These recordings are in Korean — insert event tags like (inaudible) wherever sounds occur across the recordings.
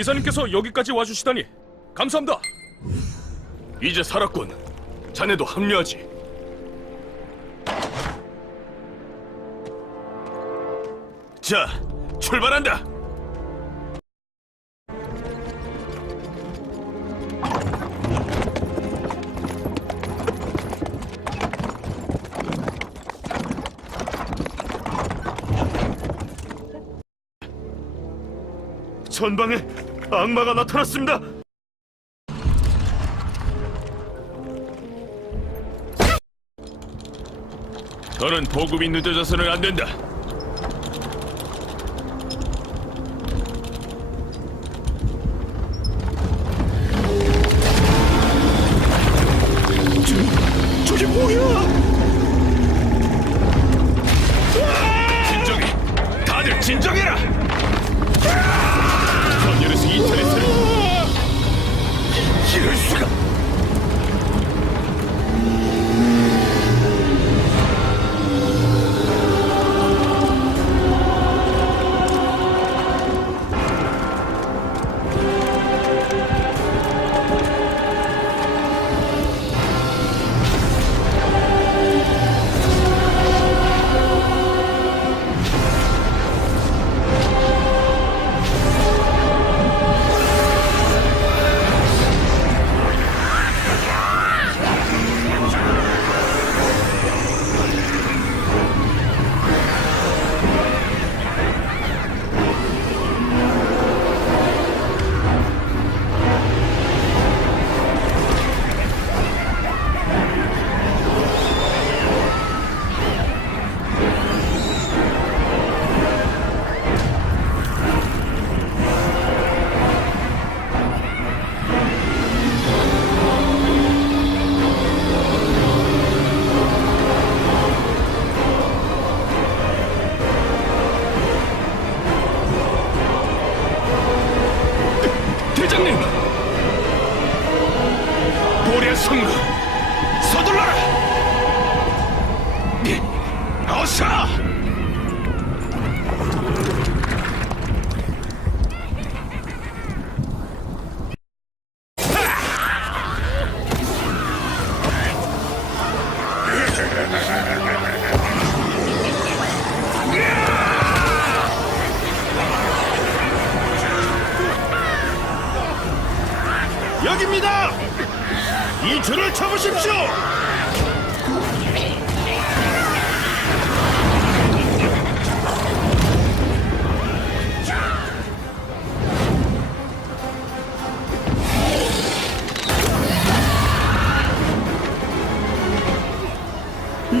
기사님께서 여기까지 와주시다니 감사합니다. 이제 살았군. 자네도 합류하지. 자, 출발한다. 전방에 악마가 나타났습니다. 더는 보급이 늦어져서는 안 된다.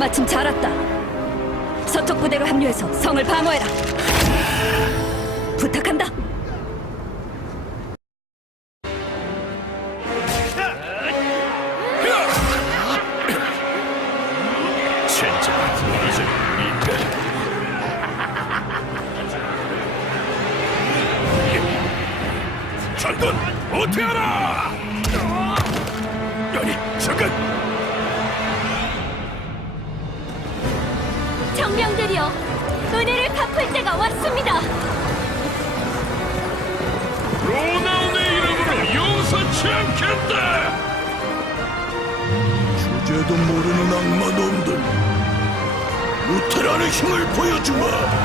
마침 잘 왔다. 서쪽 부대로 합류해서 성을 방어해라. 부탁한다. 모르는 악마 놈들 루테란의 힘을 보여주마!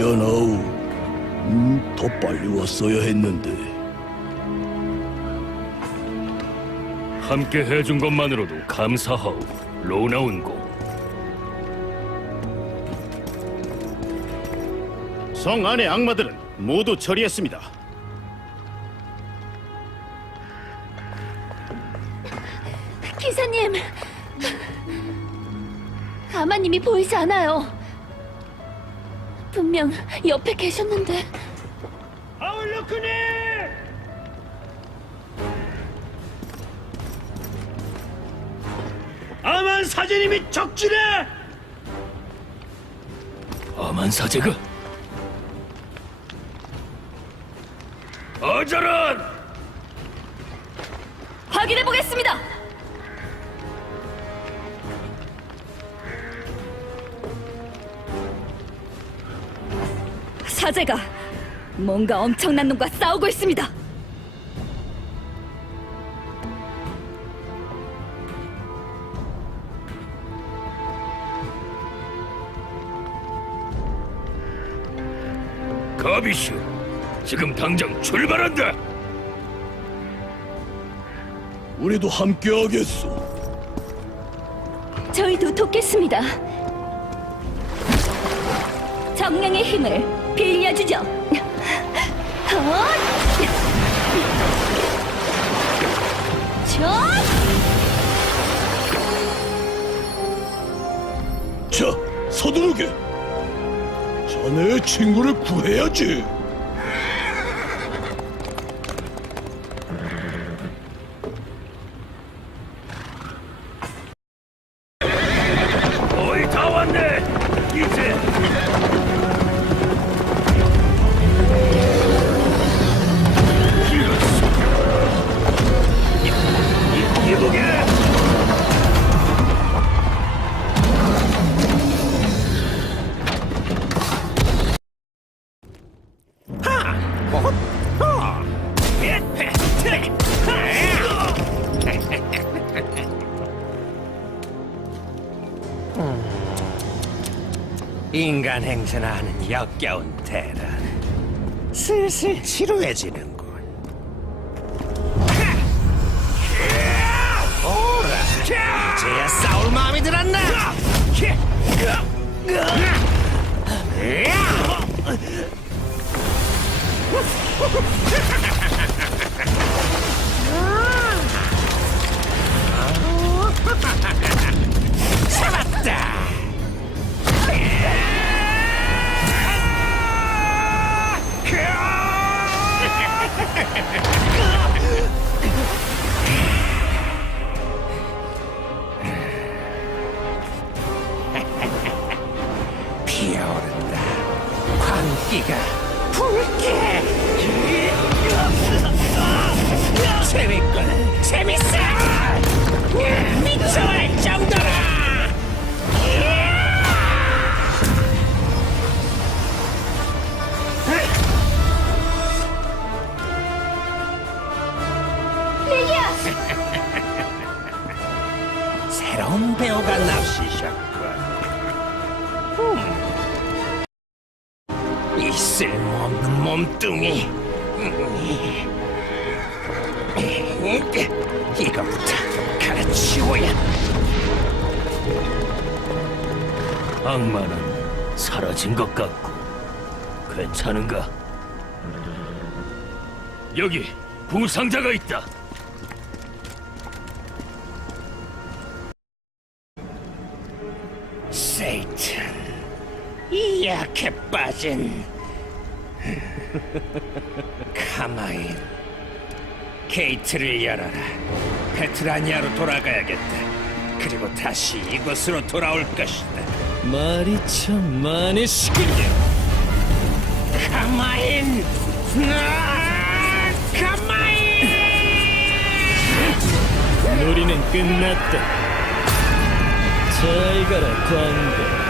미안하오. 음, 더 빨리 왔어야 했는데. 함께 해준 것만으로도 감사하오, 로나운고. 성 안의 악마들은 모두 처리했습니다. 기사님, 아마님이 보이지 않아요. 분명 옆에 계셨는데 아울러크니! 아만 사제님이 적진해! 아만 사제가 어저런! 확인해 보겠습니다. 사제가 뭔가 엄청난 놈과 싸우고 있습니다. 가비슈, 지금 당장 출발한다! 우리도 함께하겠소. 저희도 돕겠습니다. 정령의 힘을 빌려주죠. 자, 서두르게. 자네의 친구를 구해야지. 인간 행세나 하는 역겨운 대란. 슬슬 지루해지는군. 오라 이제야 싸울 마음이 들었나? (laughs) 잡았다 피어 납시셨군. 음. 이 쓸모없는 몸뚱이. 이거부터 가르치고야. 악마는 사라진 것 같고 괜찮은가? 여기 부상자가 있다. 이 약해 빠진 카마인. 게이트를 열어라. 페트라니아로 돌아가야겠다. 그리고 다시 이곳으로 돌아올 것이다. 말이 참 많이 시끄려. 카마인! 아, 카마인! 놀이는 끝났다. 잘 가라 광대.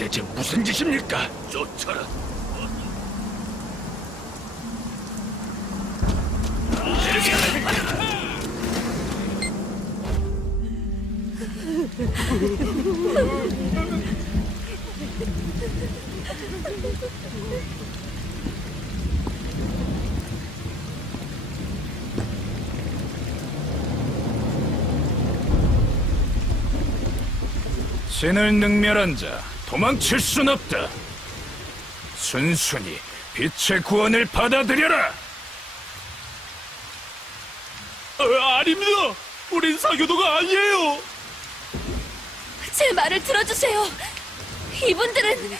대체 무슨 짓입니까? 쫓아라. 신을 능멸한 자 도망칠 순 없다. 순순히 빛의 구원을 받아들여라. 아닙니다. 우린 사교도가 아니에요. 제 말을 들어주세요. 이분들은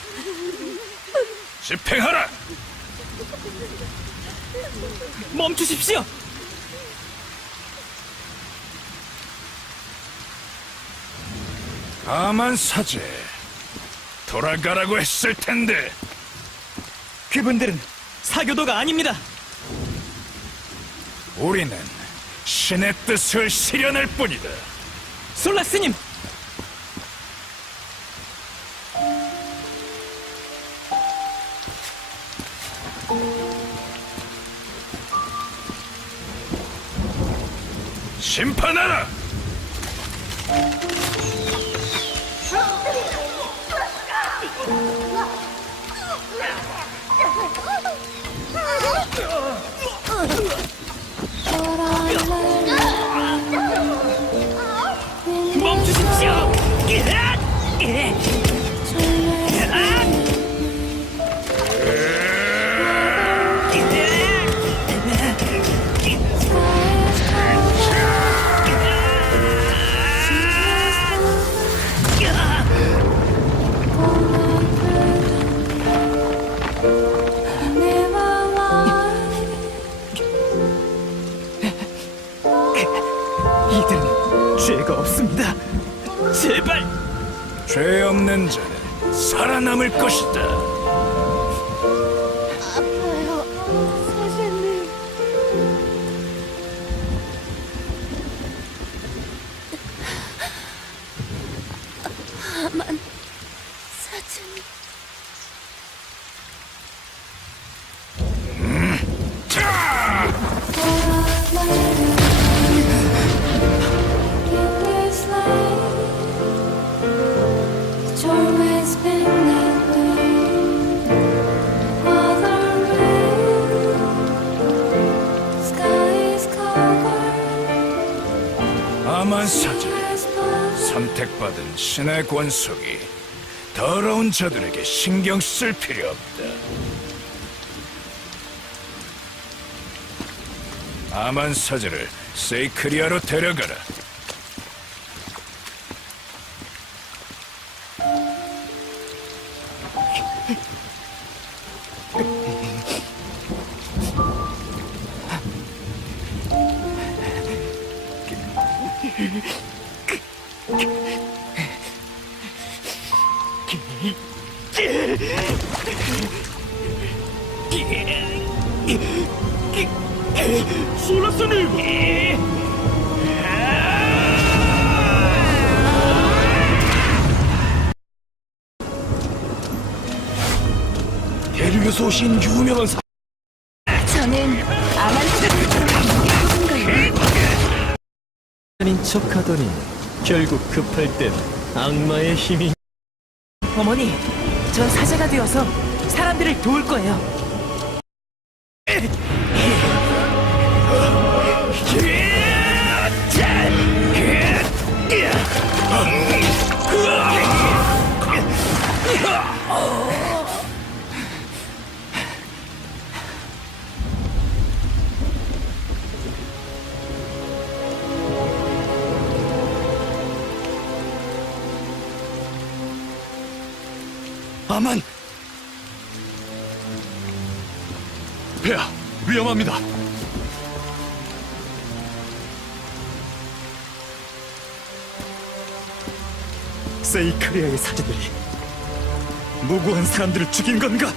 집행하라. 멈추십시오. 아만 사제 돌아가라고 했을 텐데 그분들은 사교도가 아닙니다. 우리는 신의 뜻을 실현할 뿐이다. 솔라스님, 심판하라. 멈추십시오. 죄 없는 자는 살아남을 것이다. 신의 권속이 더러운 자들에게 신경 쓸 필요 없다. 아만 사제를 세이크리아로 데려가라. 대륙에서 오신 유명한 사 저는 아만 아닌 척하더니 결국 급할 땐 악마의 힘이 어머니, 전 사제가 되어서 사람들을 도울 거예요. 아만 배야 위험합니다. 세이크리아의 사제들이 무고한 사람들을 죽인 건가?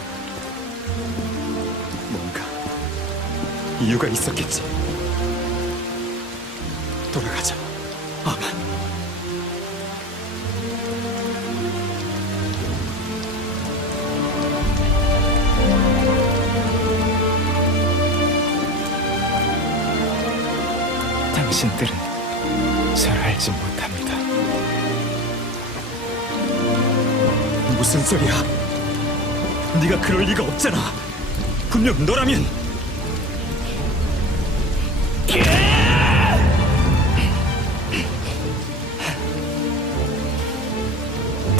뭔가 이유가 있었겠지. 돌아가자, 아만. 당신들은 잘 알지 못합니다. 무슨 소리야? 네가 그럴 리가 없잖아. 분명 너라면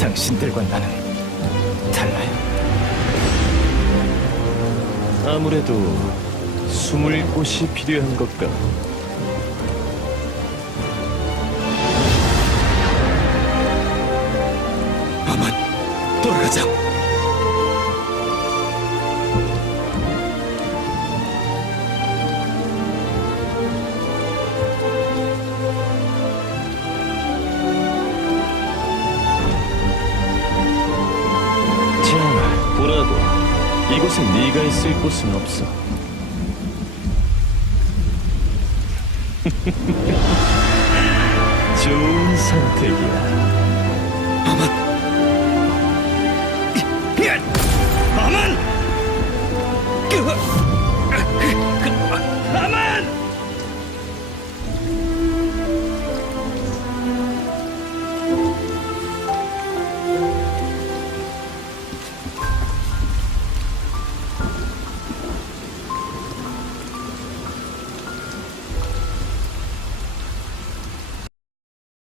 당신들과 나는 달라요. 아무래도 숨을 곳이 필요한 것 같고 아 돌아가자. 이곳에 네가 있을 곳은 없어. (laughs) 좋은 선택이야. 阿门给